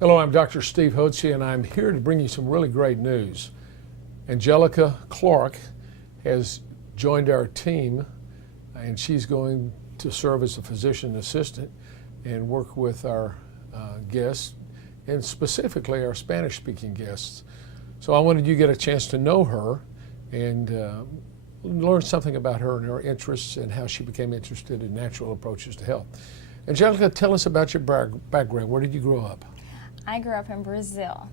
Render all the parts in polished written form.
Hello, I'm Dr. Steve Hotze, and I'm here to bring you some really great news. Angelica Clark has joined our team, and she's going to serve as a physician assistant and work with our guests, and specifically our Spanish-speaking guests. So I wanted you to get a chance to know her and learn something about her and her interests and how she became interested in natural approaches to health. Angelica, tell us about your background. Where did you grow up? I grew up in Brazil.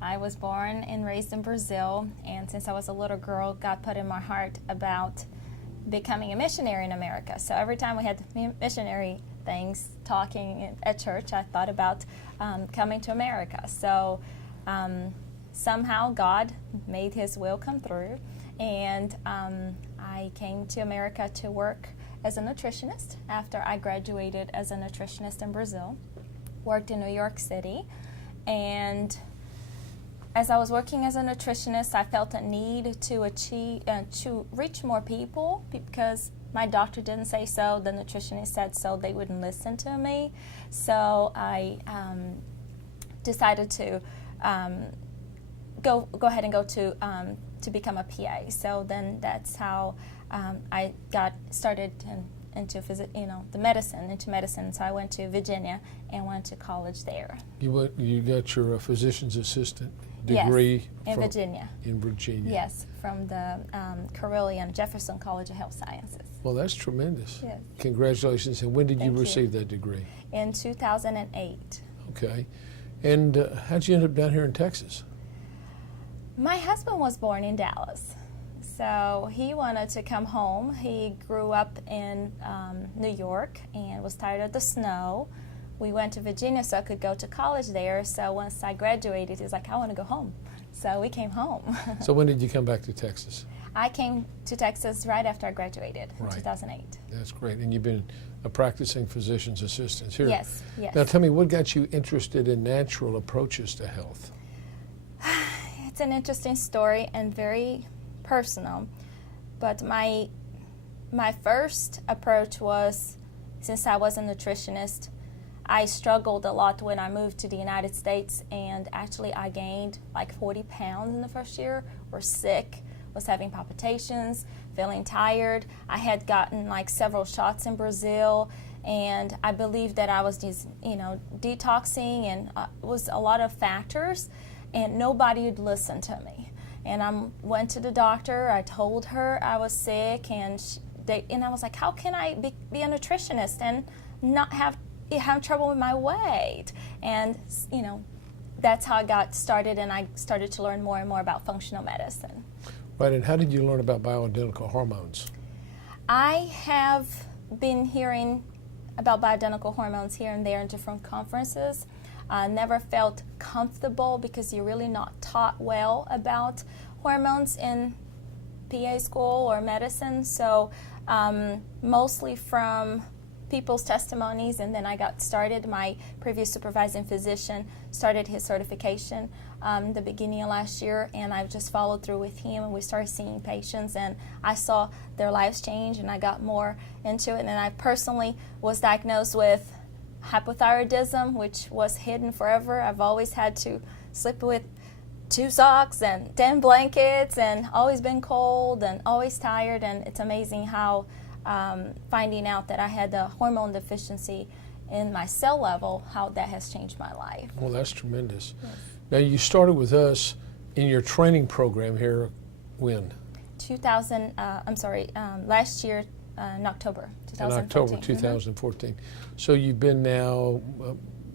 I was born and raised in Brazil, and since I was a little girl, God put in my heart about becoming a missionary in America. So every time we had missionary things talking at church, I thought about coming to America. So somehow God made His will come through, and I came to America to work as a nutritionist after I graduated as a nutritionist in Brazil. Worked in New York City, and as I was working as a nutritionist, I felt a need to reach more people because my doctor didn't say so, the nutritionist said so, they wouldn't listen to me. So I decided to go ahead and go to become a PA. So then that's how I got started into medicine. So I went to Virginia and went to college there. You got your physician's assistant degree? Yes, in Virginia. In Virginia. Yes, from the Carilion Jefferson College of Health Sciences. Well, that's tremendous. Yes. Congratulations. And when did you Thank receive that degree? In 2008. Okay. And how'd you end up down here in Texas? My husband was born in Dallas. So he wanted to come home. He grew up in New York and was tired of the snow. We went to Virginia so I could go to college there. So once I graduated, he was like, I want to go home. So we came home. So when did you come back to Texas? I came to Texas right after I graduated in 2008. That's great. And you've been a practicing physician's assistant here. Yes, yes. Now tell me, what got you interested in natural approaches to health? It's an interesting story and very personal, but my first approach was, since I was a nutritionist, I struggled a lot when I moved to the United States, and actually I gained like 40 pounds in the first year, was sick, was having palpitations, feeling tired. I had gotten like several shots in Brazil, and I believed that I was just, detoxing, and it was a lot of factors, and nobody would listen to me. And I went to the doctor. I told her I was sick, and I was like, how can I be a nutritionist and not have trouble with my weight? And that's how I got started, and I started to learn more and more about functional medicine. Right, and how did you learn about bioidentical hormones? I have been hearing about bioidentical hormones here and there in different conferences. Never felt comfortable because you're really not taught well about hormones in PA school or medicine. So mostly from people's testimonies, and then I got started. My previous supervising physician started his certification the beginning of last year, and I've just followed through with him, and we started seeing patients, and I saw their lives change, and I got more into it. And then I personally was diagnosed with hypothyroidism, which was hidden forever. I've always had to sleep with 2 socks and 10 blankets, and always been cold and always tired. And it's amazing how finding out that I had the hormone deficiency in my cell level, how that has changed my life. Well, that's tremendous. Yes. Now, you started with us in your training program here when? Last year in October 2014. In October 2014. So you've been now,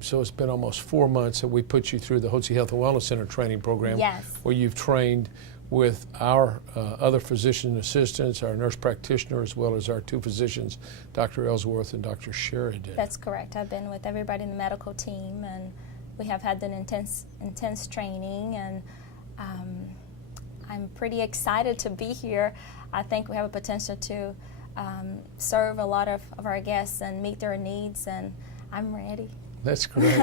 so it's been almost 4 months that we put you through the Hotze Health Wellness Center training program. Yes. Where you've trained with our other physician assistants, our nurse practitioner, as well as our 2 physicians, Dr. Ellsworth and Dr. Sheridan. That's correct. I've been with everybody in the medical team, and we have had an intense training, and I'm pretty excited to be here. I think we have a potential to serve a lot of our guests and meet their needs, and I'm ready. That's great.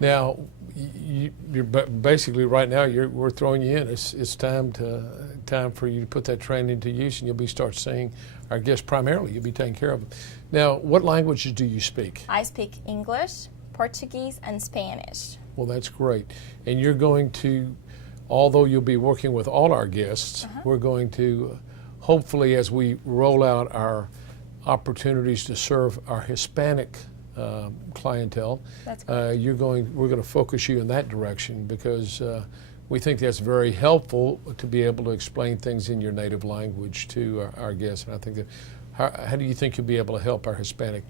Now, you're basically right now we're throwing you in. It's time for you to put that training to use, and you'll start seeing our guests primarily. You'll be taking care of them. Now, what languages do you speak? I speak English, Portuguese, and Spanish. Well, that's great. And you're going to, although you'll be working with all our guests, we're going to, hopefully as we roll out our opportunities to serve our Hispanic clientele, That's we're going to focus you in that direction, because we think that's very helpful to be able to explain things in your native language to our guests. And I think that, how do you think you'll be able to help our Hispanic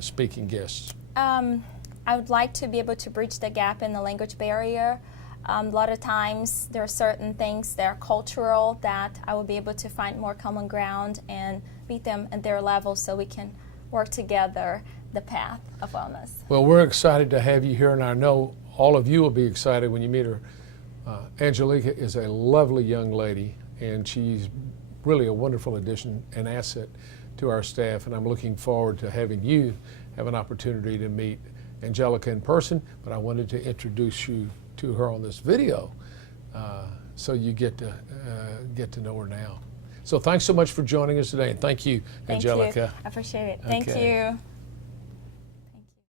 speaking guests? I would like to be able to bridge the gap in the language barrier. A lot of times there are certain things that are cultural that I will be able to find more common ground and meet them at their level, so we can work together the path of wellness. Well, we're excited to have you here, and I know all of you will be excited when you meet her. Angelica is a lovely young lady, and she's really a wonderful addition and asset to our staff, and I'm looking forward to having you have an opportunity to meet Angelica in person, but I wanted to introduce you to her on this video, so you get to know her now. So thanks so much for joining us today, and thank you, Angelica. Thank you. I appreciate it. Thank you.